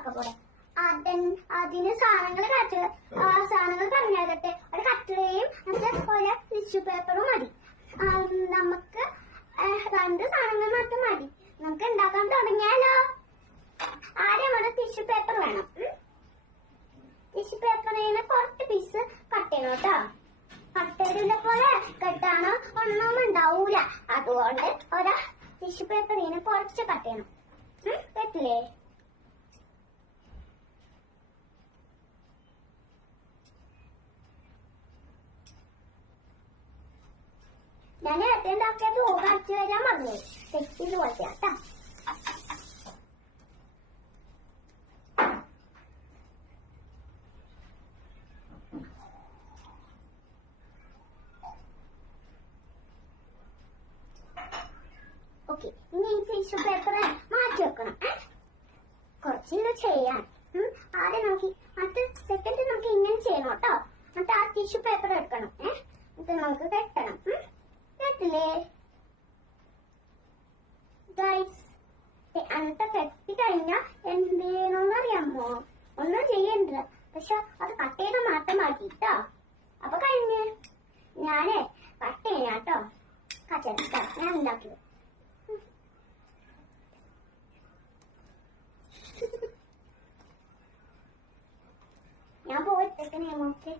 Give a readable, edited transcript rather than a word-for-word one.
ഉണ്ടാക്കാൻ പോടെ. അതിന് സാധനങ്ങൾ പറഞ്ഞിട്ട് ഒരു കട്ടറയും ഒരു ടിഷ്യൂ പേപ്പറും മതി. നമുക്ക് 2 സാധനങ്ങൾ മാത്രം മതി. നമുക്ക് ഉണ്ടാക്കാൻ തുടങ്ങിയാലോ? ആദ്യം ഒരു ടിഷ്യൂ പേപ്പർ വേണം. ടിഷ്യൂ പേപ്പറിന് കുറച്ച് പീസ് കട്ട് ചെയ്യണം കേട്ടോ. കട്ടയുടെ പോലെ കെട്ടാണോ ഒന്നും ഉണ്ടാവൂല. അതുകൊണ്ട് ഒരു ടിഷ്യൂ പേപ്പറിന് കുറച്ച് കട്ട് ചെയ്യണം. പറ്റില്ലേ? ഞാൻ നേരത്തെ ഉണ്ടാക്കിയ തൂക അടിച്ചു വരാൻ മറന്നു. തെറ്റിത് പോലെയാ കേട്ടോ. ഓക്കെ, ഇനി ഈ ടിഷ്യൂ പേപ്പർ മാറ്റി വെക്കണം. കുറച്ചില്ല ചെയ്യാൻ. ആദ്യം അടുത്ത സെക്കൻഡ് നമുക്ക് ഇങ്ങനെ ചെയ്യണം കേട്ടോ. എന്നിട്ട് ആ ടിഷ്യൂ പേപ്പർ എടുക്കണം. എന്നിട്ട് നമുക്ക് കെട്ടണം. കെട്ടില്ലേ ഗൈസ്? എന്നിട്ട് കെട്ടി കഴിഞ്ഞാൽ എന്ത് ചെയ്യണമെന്ന് അറിയാമോ? ഒന്നും ചെയ്യണ്ട, പക്ഷെ അത് കട്ട് ചെയ്ത് മാത്രം മാറ്റി കേട്ടോ. അപ്പൊ കഴിഞ്ഞ് ഞാനേ കട്ട് ചെയ്യാം കേട്ടോ. കച്ചട ഞാൻ ഉണ്ടാക്കിയത്. ഞാൻ പോയിട്ടേക്ക് നിയമൊക്കെ